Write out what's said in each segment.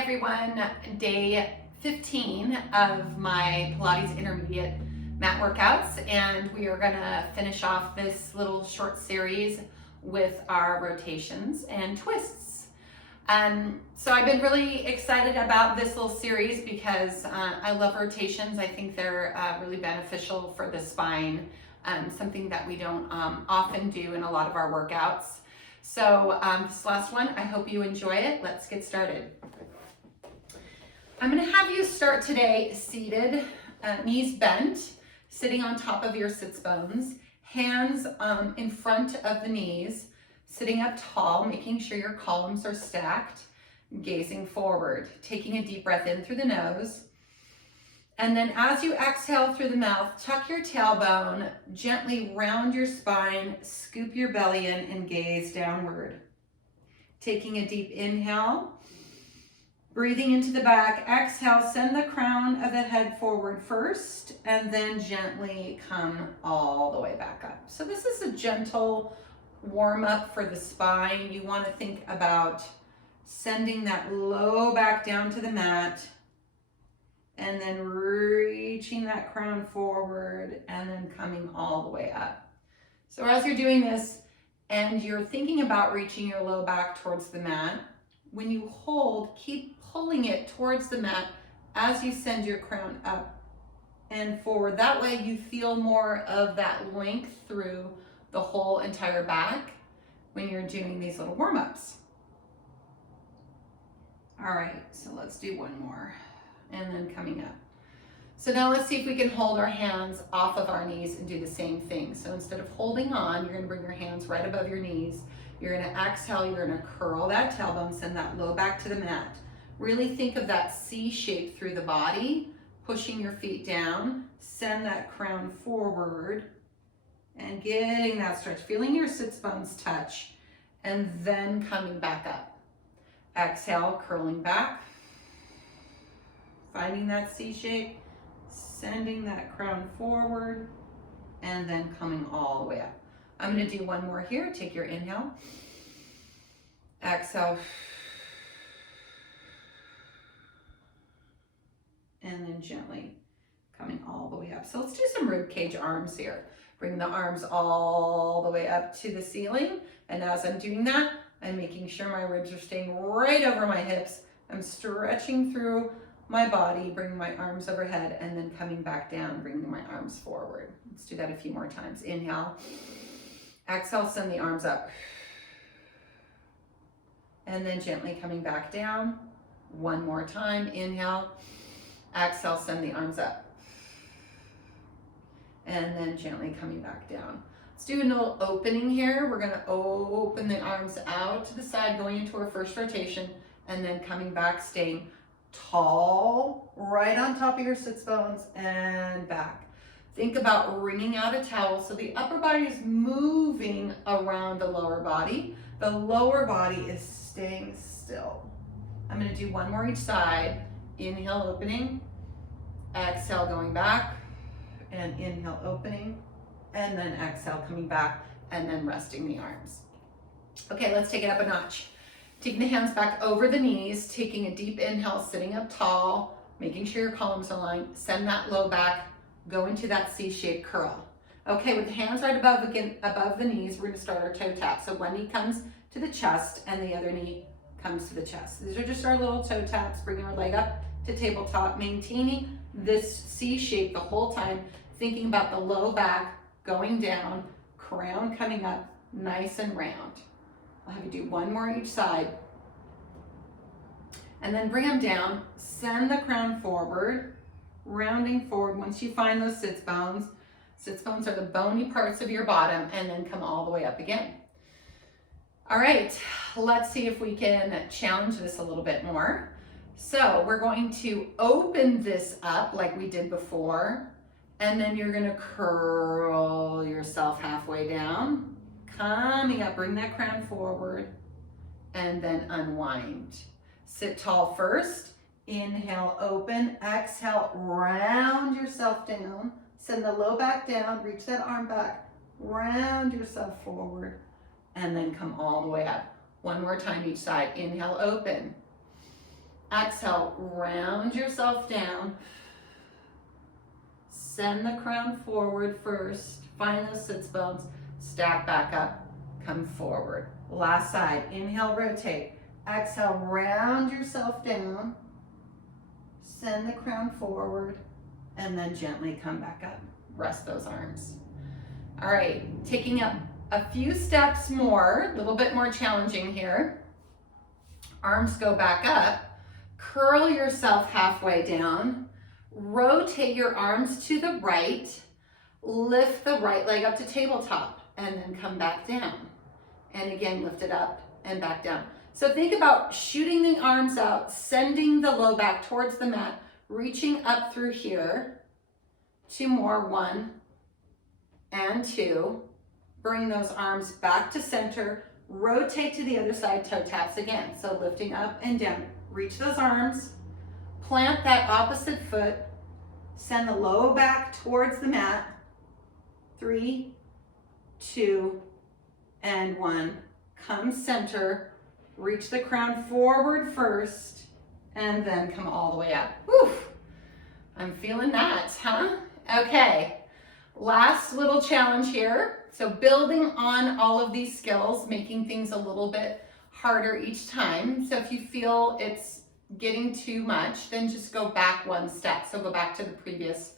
everyone, day 15 of my Pilates Intermediate Mat workouts, and we are gonna finish off this little short series with our rotations and twists. So I've been really excited about this little series because I love rotations. I think they're really beneficial for the spine, something that we don't often do in a lot of our workouts. So this last one, I hope you enjoy it. Let's get started. I'm gonna have you start today seated, knees bent, sitting on top of your sits bones, hands in front of the knees, sitting up tall, making sure your columns are stacked, gazing forward, taking a deep breath in through the nose. And then as you exhale through the mouth, tuck your tailbone, gently round your spine, scoop your belly in and gaze downward. Taking a deep inhale, breathing into the back, exhale, send the crown of the head forward first, and then gently come all the way back up. So this is a gentle warm up for the spine. You want to think about sending that low back down to the mat, and then reaching that crown forward and then coming all the way up. So as you're doing this and you're thinking about reaching your low back towards the mat, when you hold, keep pulling it towards the mat as you send your crown up and forward. That way you feel more of that length through the whole entire back when you're doing these little warm-ups. All right, so let's do one more. And then coming up. So now let's see if we can hold our hands off of our knees and do the same thing. So instead of holding on, you're gonna bring your hands right above your knees. You're gonna exhale, you're gonna curl that tailbone, send that low back to the mat. Really think of that C shape through the body, pushing your feet down, send that crown forward, and getting that stretch, feeling your sits bones touch, and then coming back up. Exhale, curling back. Finding that C shape, sending that crown forward, and then coming all the way up. I'm gonna do one more here. Take your inhale, exhale, and then gently coming all the way up. So let's do some rib cage arms here. Bring the arms all the way up to the ceiling. And as I'm doing that, I'm making sure my ribs are staying right over my hips. I'm stretching through my body, bringing my arms overhead, and then coming back down, bringing my arms forward. Let's do that a few more times. Inhale, exhale, send the arms up. And then gently coming back down. One more time. Inhale, exhale, send the arms up. And then gently coming back down. Let's do a little opening here. We're gonna open the arms out to the side, going into our first rotation, and then coming back, staying tall, right on top of your sits bones and back. Think about wringing out a towel so the upper body is moving around the lower body. The lower body is staying still. I'm gonna do one more each side. Inhale, opening, exhale, going back, and inhale, opening, and then exhale, coming back, and then resting the arms. Okay, let's take it up a notch. Taking the hands back over the knees, taking a deep inhale, sitting up tall, making sure your columns are aligned, send that low back, go into that C-shaped curl. Okay, with the hands right above the knees, we're gonna start our toe tap. So one knee comes to the chest and the other knee comes to the chest. These are just our little toe taps, bringing our leg up to tabletop, maintaining this C shape the whole time, thinking about the low back going down, crown coming up, nice and round. I'll have you do one more each side. And then bring them down, send the crown forward, rounding forward. Once you find those sits bones are the bony parts of your bottom, and then come all the way up again. All right, let's see if we can challenge this a little bit more. So we're going to open this up like we did before, and then you're gonna curl yourself halfway down, coming up, bring that crown forward, and then unwind. Sit tall first, inhale, open, exhale, round yourself down, send the low back down, reach that arm back, round yourself forward, and then come all the way up. One more time each side. Inhale, open. Exhale, round yourself down. Send the crown forward first. Find those sits bones. Stack back up. Come forward. Last side. Inhale, rotate. Exhale, round yourself down. Send the crown forward. And then gently come back up. Rest those arms. All right, taking up a few steps more, a little bit more challenging here. Arms go back up. Curl yourself halfway down. Rotate your arms to the right. Lift the right leg up to tabletop and then come back down. And again, lift it up and back down. So think about shooting the arms out, sending the low back towards the mat, reaching up through here. 2 more, 1 and 2. Bring those arms back to center. Rotate to the other side, toe taps again. So lifting up and down. Reach those arms. Plant that opposite foot. Send the low back towards the mat. 3, 2, and 1. Come center. Reach the crown forward first, and then come all the way up. Whew. I'm feeling that, huh? Okay, last little challenge here. So building on all of these skills, making things a little bit harder each time. So if you feel it's getting too much, then just go back 1 step. So go back to the previous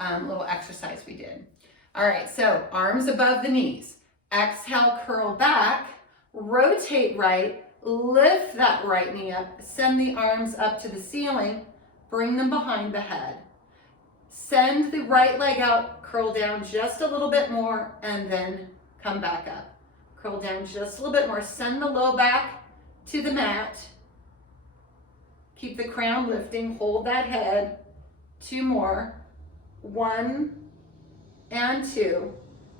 little exercise we did. All right, so arms above the knees. Exhale, curl back, rotate right, lift that right knee up, send the arms up to the ceiling, bring them behind the head. Send the right leg out, curl down just a little bit more, and then come back up. Curl down just a little bit more. Send the low back to the mat. Keep the crown lifting, hold that head. 2 more. 1 and 2.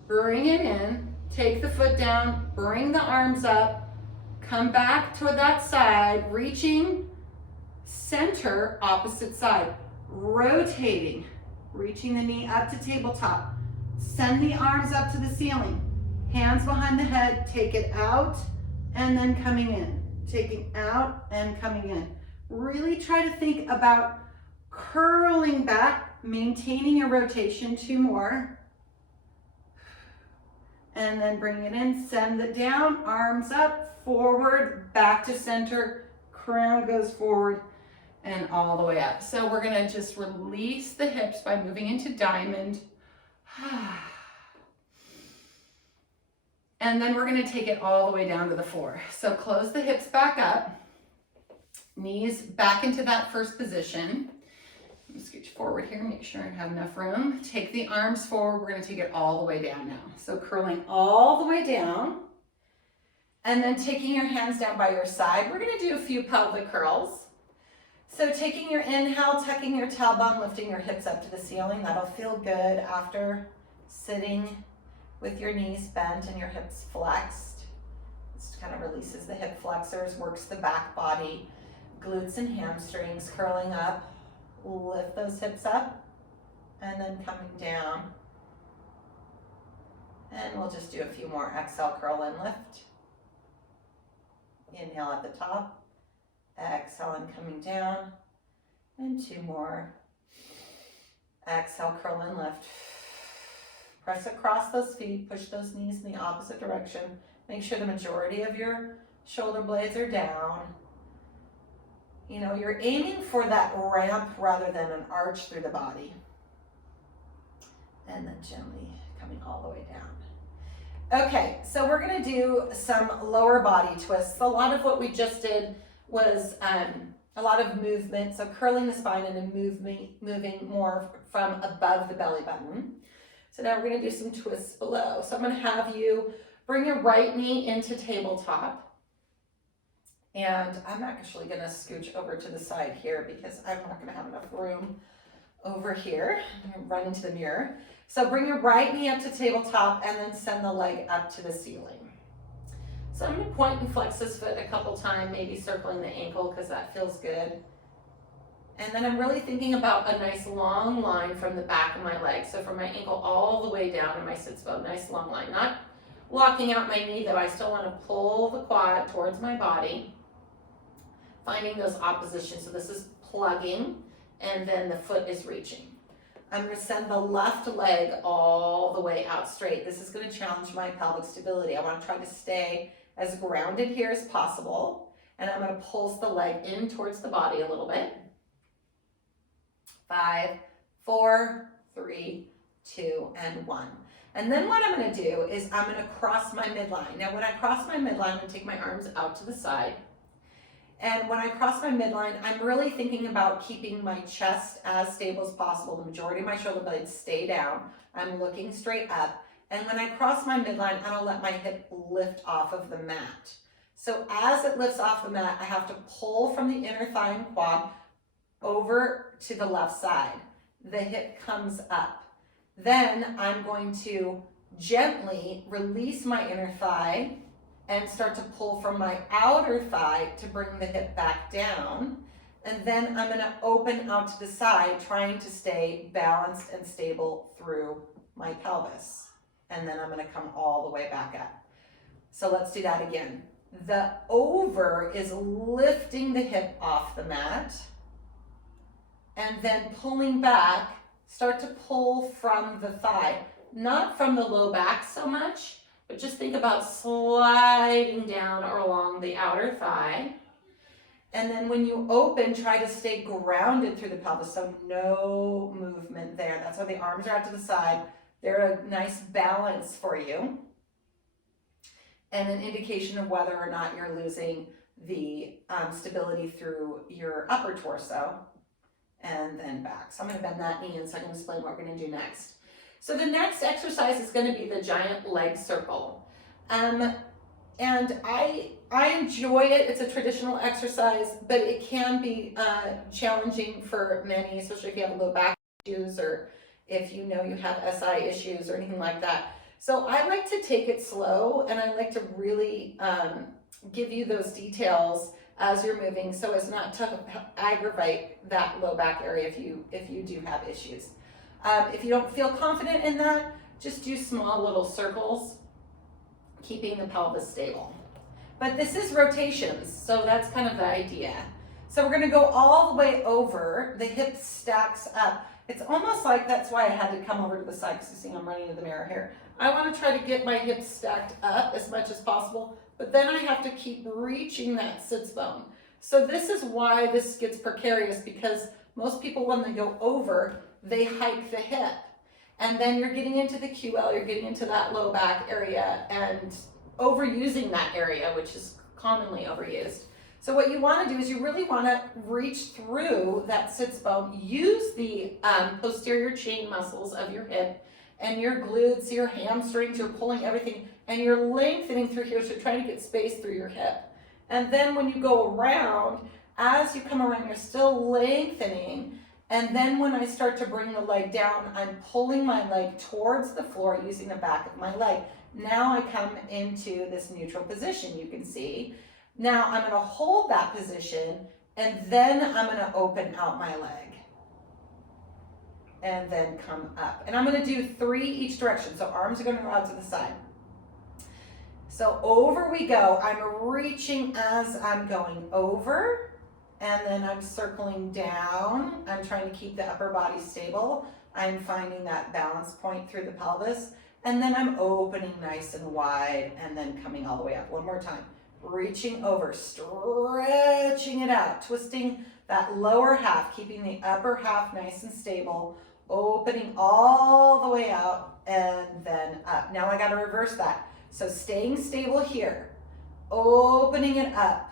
Bring it in, take the foot down, bring the arms up, come back to that side, reaching center, opposite side, rotating, reaching the knee up to tabletop. Send the arms up to the ceiling, hands behind the head, take it out and then coming in, taking out and coming in. Really try to think about curling back, maintaining your rotation. 2 more. And then bring it in, send it down, arms up, forward, back to center, crown goes forward and all the way up. So we're gonna just release the hips by moving into diamond. And then we're gonna take it all the way down to the floor. So close the hips back up, knees back into that first position. Scooch forward here, make sure I have enough room. Take the arms forward, we're gonna take it all the way down now. So curling all the way down, and then taking your hands down by your side. We're gonna do a few pelvic curls. So taking your inhale, tucking your tailbone, lifting your hips up to the ceiling. That'll feel good after sitting with your knees bent and your hips flexed. This kind of releases the hip flexors, works the back body, glutes and hamstrings, curling up. Lift those hips up and then coming down. And we'll just do a few more. Exhale, curl and lift. Inhale at the top. Exhale and coming down. And 2 more. Exhale, curl and lift. Press across those feet. Push those knees in the opposite direction. Make sure the majority of your shoulder blades are down. You know, you're aiming for that ramp rather than an arch through the body. And then gently coming all the way down. Okay, so we're gonna do some lower body twists. A lot of what we just did was a lot of movement. So curling the spine and then moving more from above the belly button. So now we're gonna do some twists below. So I'm gonna have you bring your right knee into tabletop. And I'm actually gonna scooch over to the side here because I'm not gonna have enough room over here. I'm gonna run into the mirror. So bring your right knee up to tabletop and then send the leg up to the ceiling. So I'm gonna point and flex this foot a couple times, maybe circling the ankle because that feels good. And then I'm really thinking about a nice long line from the back of my leg. So from my ankle all the way down to my sits bone, nice long line. Not locking out my knee though, I still wanna pull the quad towards my body. finding those oppositions. So this is plugging, and then the foot is reaching. I'm going to send the left leg all the way out straight. This is going to challenge my pelvic stability. I want to try to stay as grounded here as possible. And I'm going to pulse the leg in towards the body a little bit. 5, 4, 3, 2, and 1. And then what I'm going to do is I'm going to cross my midline. Now when I cross my midline, I'm going to take my arms out to the side. And when I cross my midline, I'm really thinking about keeping my chest as stable as possible. The majority of my shoulder blades stay down. I'm looking straight up. And when I cross my midline, I'm going to let my hip lift off of the mat. So as it lifts off the mat, I have to pull from the inner thigh and quad over to the left side. The hip comes up. Then I'm going to gently release my inner thigh and start to pull from my outer thigh to bring the hip back down. And then I'm going to open out to the side, trying to stay balanced and stable through my pelvis. And then I'm going to come all the way back up. So let's do that again. The over is lifting the hip off the mat, and then pulling back, start to pull from the thigh, not from the low back so much, but just think about sliding down or along the outer thigh. And then when you open, try to stay grounded through the pelvis, so no movement there. That's why the arms are out to the side. They're a nice balance for you, and an indication of whether or not you're losing the stability through your upper torso, and then back. So I'm going to bend that knee in so I can explain what we're going to do next. So the next exercise is going to be the giant leg circle. And I enjoy it. It's a traditional exercise, but it can be challenging for many, especially if you have low back issues or if you know you have SI issues or anything like that. So I like to take it slow, and I like to really give you those details as you're moving so as not to aggravate that low back area if you do have issues. If you don't feel confident in that, just do small little circles, keeping the pelvis stable. But this is rotations, so that's kind of the idea. So we're going to go all the way over. The hip stacks up. It's almost like that's why I had to come over to the side, because you see I'm running into the mirror here. I want to try to get my hips stacked up as much as possible, but then I have to keep reaching that sits bone. So this is why this gets precarious, because most people, when they go over, they hike the hip. And then you're getting into the QL, you're getting into that low back area and overusing that area, which is commonly overused. So what you want to do is you really want to reach through that sits bone, use the posterior chain muscles of your hip and your glutes, your hamstrings, you're pulling everything, and you're lengthening through here, so you're trying to get space through your hip. And then when you go around, as you come around, you're still lengthening. And then when I start to bring the leg down, I'm pulling my leg towards the floor using the back of my leg. Now I come into this neutral position, you can see. Now I'm going to hold that position, and then I'm going to open out my leg. And then come up. And I'm going to do 3 each direction. So arms are going to go out to the side. So over we go. I'm reaching as I'm going over. And then I'm circling down. I'm trying to keep the upper body stable. I'm finding that balance point through the pelvis. And then I'm opening nice and wide and then coming all the way up. One more time. Reaching over, stretching it out, twisting that lower half, keeping the upper half nice and stable, opening all the way out and then up. Now I got to reverse that. So staying stable here, opening it up,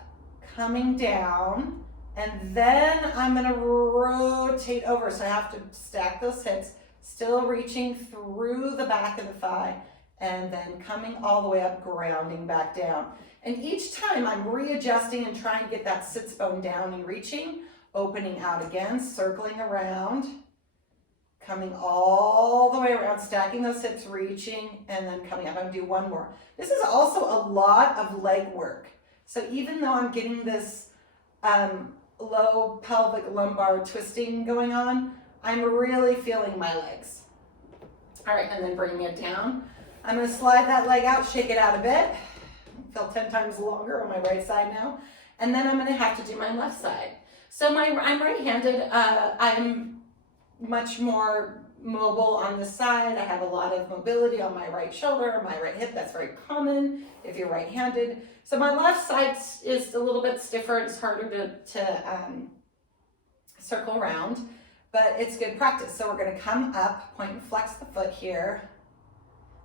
coming down, and then I'm going to rotate over. So I have to stack those hips, still reaching through the back of the thigh, and then coming all the way up, grounding back down. And each time I'm readjusting and trying to get that sits bone down and reaching, opening out again, circling around, coming all the way around, stacking those hips, reaching, and then coming up. I'm going to do one more. This is also a lot of leg work. So even though I'm getting this low pelvic lumbar twisting going on, I'm really feeling my legs. All right, and then bringing it down. I'm going to slide that leg out, shake it out a bit. Feel 10 times longer on my right side now. And then I'm gonna have to do my left side. So I'm right-handed. I'm much more mobile on this side. I have a lot of mobility on my right shoulder, my right hip. That's very common if you're right-handed. So my left side is a little bit stiffer. It's harder to circle around, but it's good practice. So we're gonna come up, point and flex the foot here,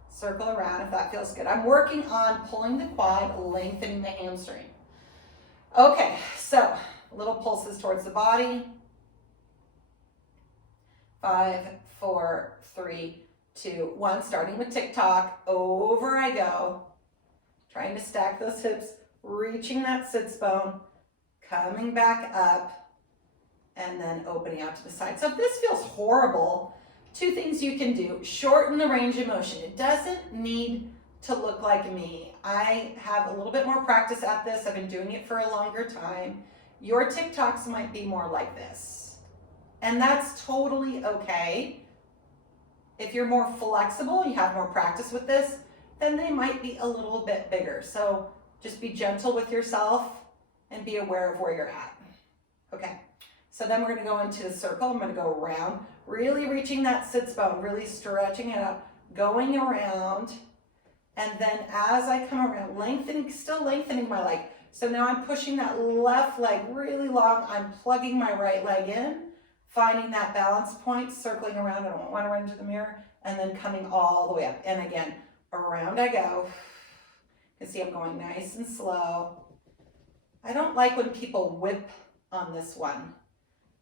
circle around if that feels good. I'm working on pulling the quad, lengthening the hamstring. Okay, so little pulses towards the body. 5, 4, 3, 2, 1. Starting with TikTok. Over I go. Trying to stack those hips, reaching that sits bone, coming back up, and then opening out to the side. So if this feels horrible, 2 things you can do. Shorten the range of motion. It doesn't need to look like me. I have a little bit more practice at this. I've been doing it for a longer time. Your TikToks might be more like this. And that's totally okay. If you're more flexible, you have more practice with this, then they might be a little bit bigger. So just be gentle with yourself and be aware of where you're at. Okay, so then we're gonna go into the circle. I'm gonna go around, really reaching that sits bone, really stretching it out, going around. And then as I come around, lengthening, still lengthening my leg. So now I'm pushing that left leg really long. I'm plugging my right leg in, finding that balance point, circling around. I don't want to run into the mirror. And then coming all the way up. And again, around I go. You can see I'm going nice and slow. I don't like when people whip on this one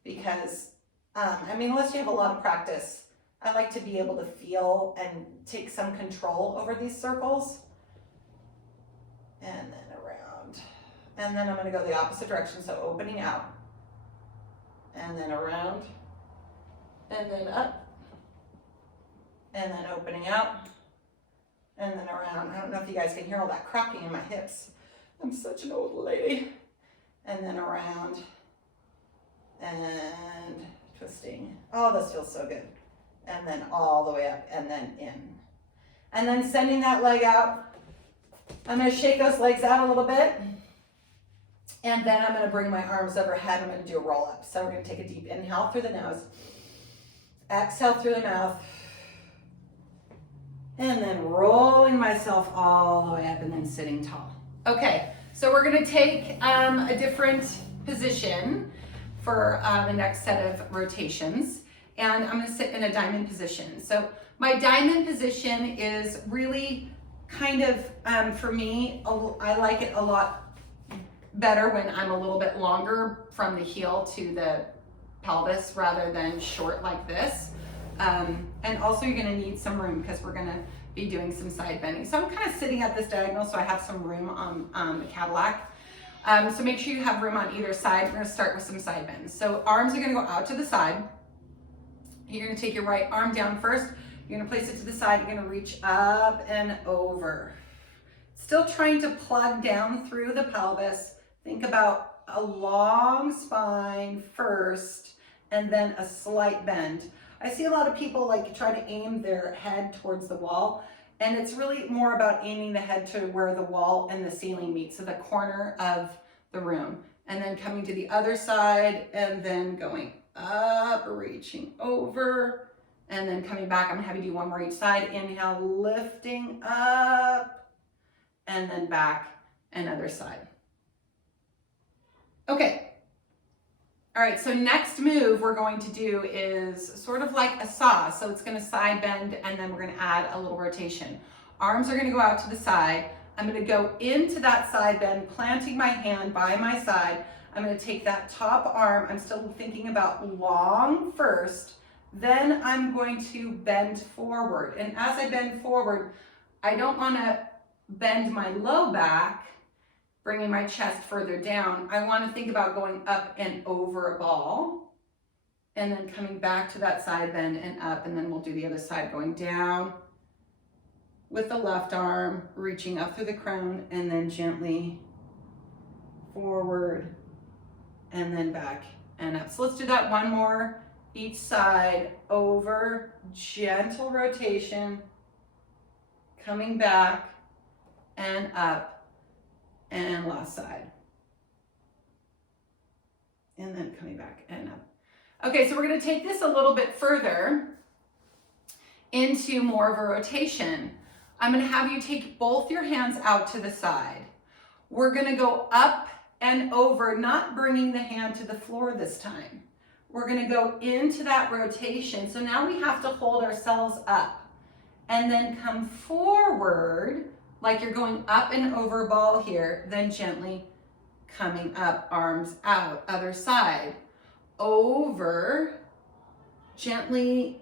because, unless you have a lot of practice, I like to be able to feel and take some control over these circles. And then around. And then I'm going to go the opposite direction, so opening out. And then around. And then up. And then opening out. And then around. I don't know if you guys can hear all that cracking in my hips. I'm such an old lady. And then around. And twisting. Oh, this feels so good. And then all the way up and then in. And then sending that leg out. I'm going to shake those legs out a little bit. And then I'm going to bring my arms overhead. I'm going to do a roll up. So we're going to take a deep inhale through the nose. Exhale through the mouth. And then rolling myself all the way up and then sitting tall. Okay, so we're going to take a different position for the next set of rotations. And I'm going to sit in a diamond position. So my diamond position is really kind of, for me, I like it a lot better when I'm a little bit longer from the heel to the pelvis rather than short like this. And also you're going to need some room because we're going to be doing some side bending. So I'm kind of sitting at this diagonal so I have some room on the Cadillac. So make sure you have room on either side. We're going to start with some side bends. So arms are going to go out to the side. You're going to take your right arm down first. You're going to place it to the side. You're going to reach up and over. Still trying to plug down through the pelvis. Think about a long spine first and then a slight bend. I see a lot of people like try to aim their head towards the wall, and it's really more about aiming the head to where the wall and the ceiling meet, so the corner of the room. And then coming to the other side and then going up, reaching over, and then coming back. I'm gonna have you do one more each side. Inhale, lifting up, and then back, and other side. Okay. All right, so next move we're going to do is sort of like a saw. So it's gonna side bend, and then we're gonna add a little rotation. Arms are gonna go out to the side. I'm gonna go into that side bend, planting my hand by my side. I'm going to take that top arm. I'm still thinking about long first. Then I'm going to bend forward. And as I bend forward, I don't want to bend my low back, bringing my chest further down. I want to think about going up and over a ball. And then coming back to that side bend and up. And then we'll do the other side, going down with the left arm, reaching up through the crown, and then gently forward. And then back and up. So let's do that one more. Each side, over, gentle rotation, coming back and up, and last side. and then coming back and up. Okay, so we're gonna take this a little bit further into more of a rotation. I'm gonna have you take both your hands out to the side. We're gonna go up and over, not bringing the hand to the floor this time. We're gonna go into that rotation. So now we have to hold ourselves up and then come forward like you're going up and over ball here, then gently coming up, arms out, other side, over, gently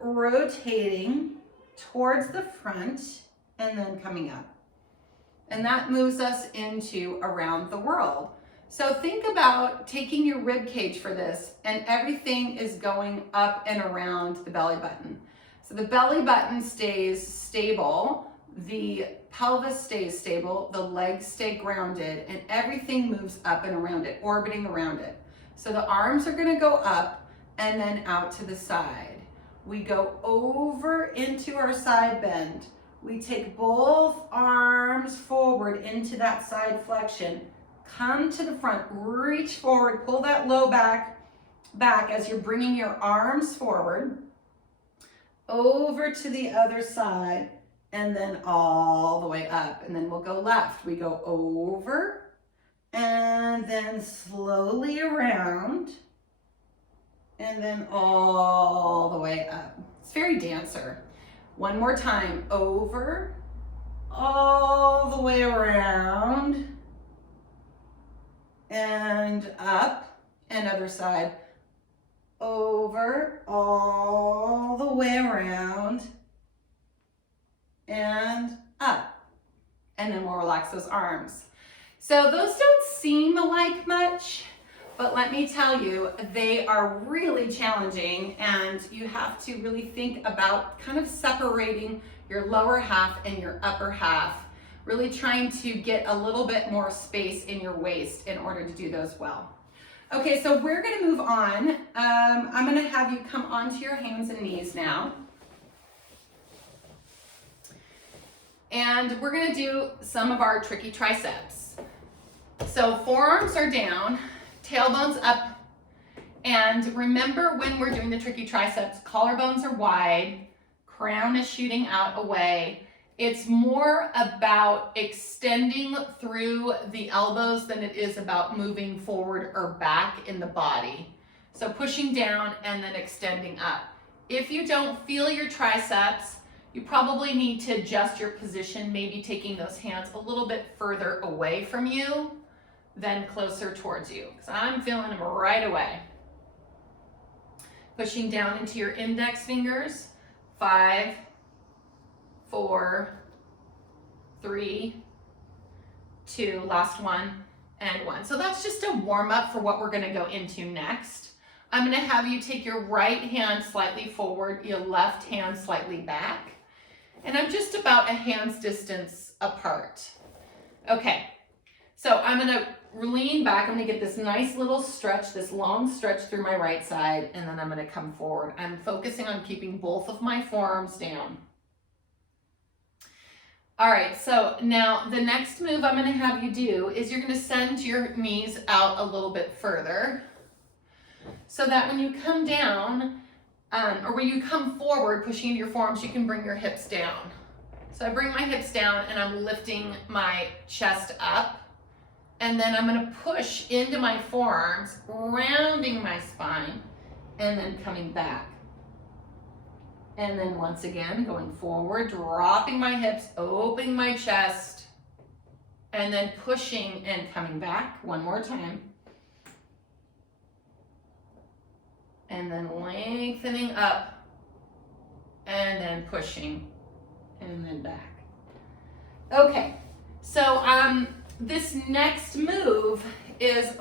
rotating towards the front and then coming up. And that moves us into around the world. So think about taking your rib cage for this, and everything is going up and around the belly button. So the belly button stays stable, the pelvis stays stable, the legs stay grounded, and everything moves up and around it, orbiting around it. So the arms are gonna go up and then out to the side. We go over into our side bend. We take both arms forward into that side flexion. Come to the front, reach forward, pull that low back as you're bringing your arms forward, over to the other side, and then all the way up. And then we'll go left. We go over, and then slowly around, and then all the way up. It's very dancer. One more time, over, all the way around, and up, and other side, over, all the way around, and up. And then we'll relax those arms. So those don't seem like much, but let me tell you, they are really challenging, and you have to really think about kind of separating your lower half and your upper half, really trying to get a little bit more space in your waist in order to do those well. Okay, so we're gonna move on. I'm gonna have you come onto your hands and knees now. And we're gonna do some of our tricky triceps. So forearms are down, tailbones up, and remember when we're doing the tricky triceps, collarbones are wide, crown is shooting out away. It's more about extending through the elbows than it is about moving forward or back in the body. So pushing down and then extending up. If you don't feel your triceps, you probably need to adjust your position, maybe taking those hands a little bit further away from you than closer towards you, because I'm feeling them right away. Pushing down into your index fingers, 5, 4, 3, 2, last one, and 1. So that's just a warm up for what we're gonna go into next. I'm gonna have you take your right hand slightly forward, your left hand slightly back, and I'm just about a hand's distance apart. Okay, so I'm gonna lean back. I'm gonna get this nice little stretch, this long stretch through my right side, and then I'm gonna come forward. I'm focusing on keeping both of my forearms down. All right, so now the next move I'm gonna have you do is you're gonna send your knees out a little bit further so that when you come down, or when you come forward, pushing into your forearms, you can bring your hips down. So I bring my hips down and I'm lifting my chest up. And then I'm gonna push into my forearms, rounding my spine, and then coming back. And then once again, going forward, dropping my hips, opening my chest, and then pushing and coming back one more time. And then lengthening up, and then pushing, and then back. Okay, so this next move is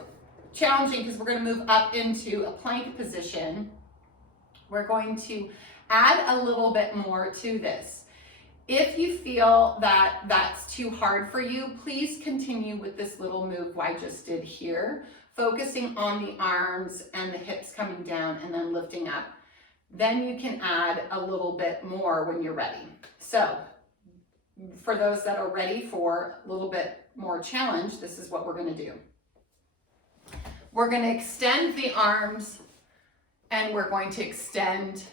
challenging because we're going to move up into a plank position. We're going to add a little bit more to this. If you feel that that's too hard for you, please continue with this little move I just did here, focusing on the arms and the hips coming down and then lifting up. Then you can add a little bit more when you're ready. So for those that are ready for a little bit more challenge, this is what we're going to do. We're going to extend the arms and we're going to extend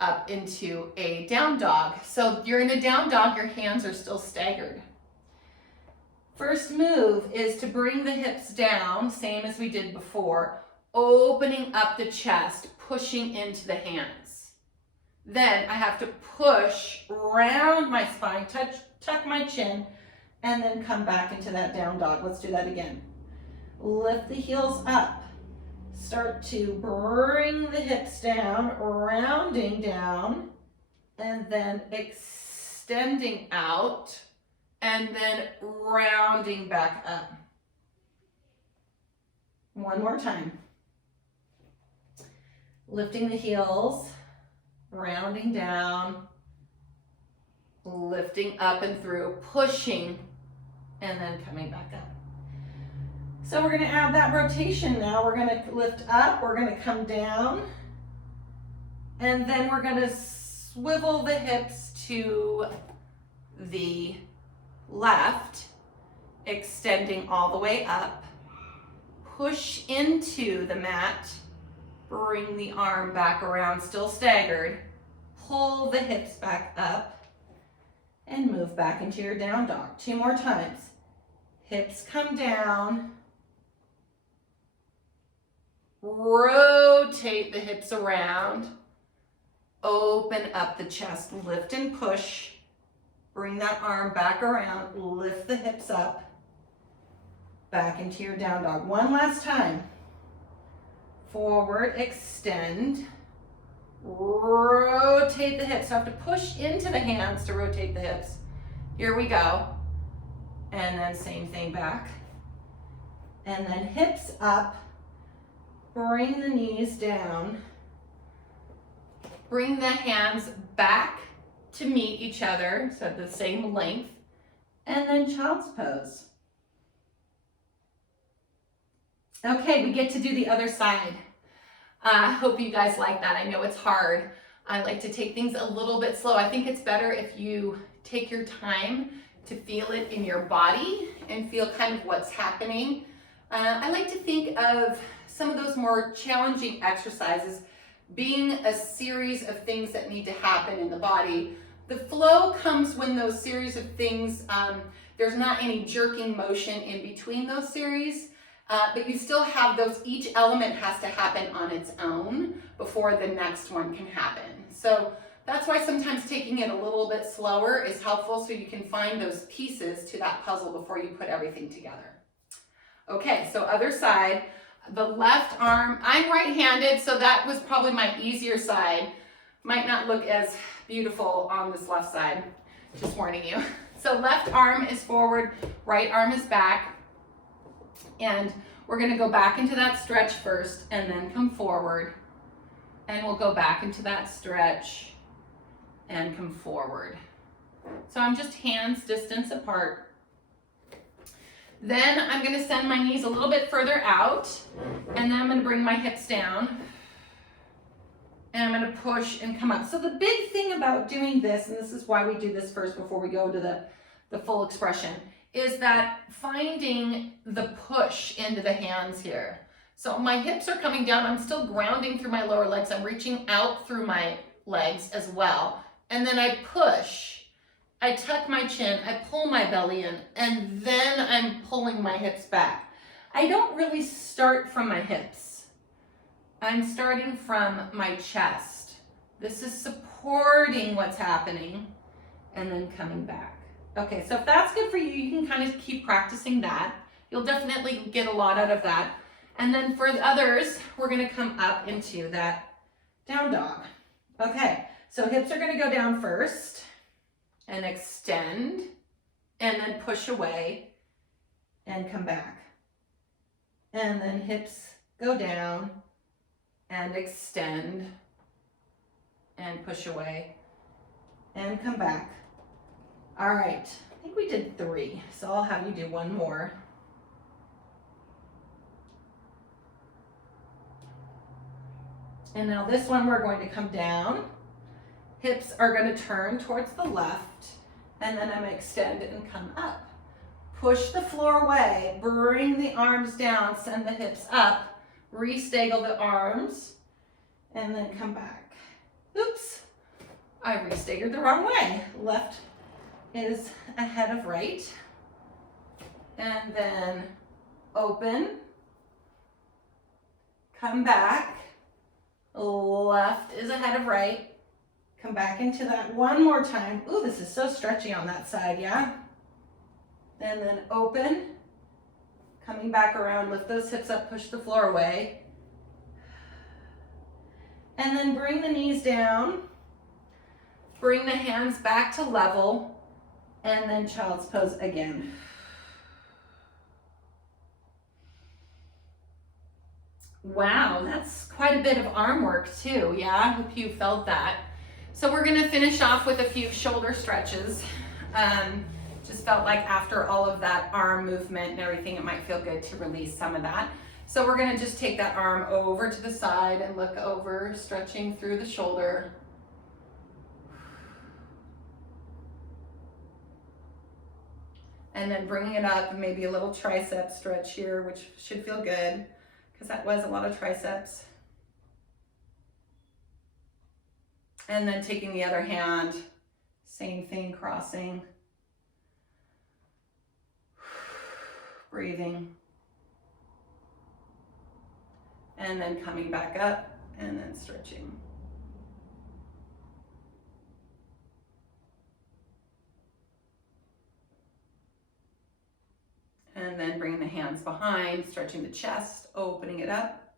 up into a down dog. So you're in a down dog, your hands are still staggered. First move is to bring the hips down, same as we did before, opening up the chest, pushing into the hands. Then I have to push round my spine, tuck my chin, and then come back into that down dog. Let's do that again. Lift the heels up. Start to bring the hips down, rounding down, and then extending out, and then rounding back up. One more time. Lifting the heels, rounding down, lifting up and through, pushing, and then coming back up. So we're going to add that rotation now. We're going to lift up, we're going to come down, and then we're going to swivel the hips to the left, extending all the way up. Push into the mat, bring the arm back around, still staggered. Pull the hips back up and move back into your down dog. 2 more times. Hips come down. Rotate the hips around. Open up the chest, lift and push. Bring that arm back around, lift the hips up. Back into your down dog. One last time. Forward, extend. Rotate the hips. So I have to push into the hands to rotate the hips. Here we go. And then same thing back. And then hips up. Bring the knees down. Bring the hands back to meet each other, so the same length. And then child's pose. Okay, we get to do the other side. I hope you guys like that. I know it's hard. I like to take things a little bit slow. I think it's better if you take your time to feel it in your body and feel kind of what's happening. I like to think of some of those more challenging exercises being a series of things that need to happen in the body. The flow comes when those series of things, there's not any jerking motion in between those series, but you still have those, each element has to happen on its own before the next one can happen. So that's why sometimes taking it a little bit slower is helpful, so you can find those pieces to that puzzle before you put everything together. Okay, so other side, the left arm, I'm right-handed, so that was probably my easier side. Might not look as beautiful on this left side, just warning you. So left arm is forward, right arm is back, and we're gonna go back into that stretch first and then come forward, and we'll go back into that stretch and come forward. So I'm just hands distance apart. Then I'm going to send my knees a little bit further out, and then I'm going to bring my hips down, and I'm going to push and come up. So the big thing about doing this, and this is why we do this first before we go to the full expression, is that finding the push into the hands here. So my hips are coming down, I'm still grounding through my lower legs, I'm reaching out through my legs as well, and then I push. I tuck my chin, I pull my belly in, and then I'm pulling my hips back. I don't really start from my hips. I'm starting from my chest. This is supporting what's happening, and then coming back. Okay, so if that's good for you, you can kind of keep practicing that. You'll definitely get a lot out of that. And then for the others, we're gonna come up into that down dog. Okay, so hips are gonna go down first, and extend, and then push away and come back. And then hips go down and extend and push away and come back. All right, I think we did 3, so I'll have you do one more. And now this one, we're going to come down. Hips are going to turn towards the left, and then I'm going to extend and come up. push the floor away, bring the arms down, send the hips up, restaggle the arms, and then come back. Oops, I restaggered the wrong way. Left is ahead of right. And then open, come back, left is ahead of right, come back into that one more time. Ooh, this is so stretchy on that side, yeah? And then open, coming back around, lift those hips up, push the floor away. And then bring the knees down, bring the hands back to level, and then child's pose again. Wow, that's quite a bit of arm work too, yeah? I hope you felt that. So we're gonna finish off with a few shoulder stretches. Just felt like after all of that arm movement and everything, it might feel good to release some of that. So we're gonna just take that arm over to the side and look over, stretching through the shoulder. And then bringing it up, and maybe a little tricep stretch here, which should feel good, because that was a lot of triceps. And then taking the other hand, same thing, crossing. Breathing. And then coming back up and then stretching. And then bringing the hands behind, stretching the chest, opening it up.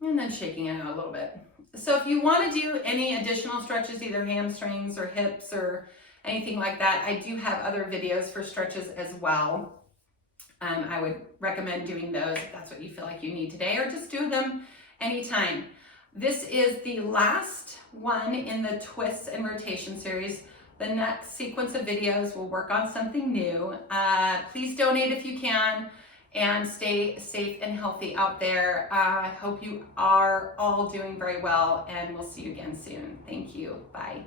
And then shaking it out a little bit. So if you want to do any additional stretches, either hamstrings or hips or anything like that, I do have other videos for stretches as well. I would recommend doing those if that's what you feel like you need today, or just do them anytime. This is the last one in the twists and rotation series. The next sequence of videos will work on something new. Please donate if you can, and stay safe and healthy out there. I hope you are all doing very well, and we'll see you again soon. Thank you. Bye.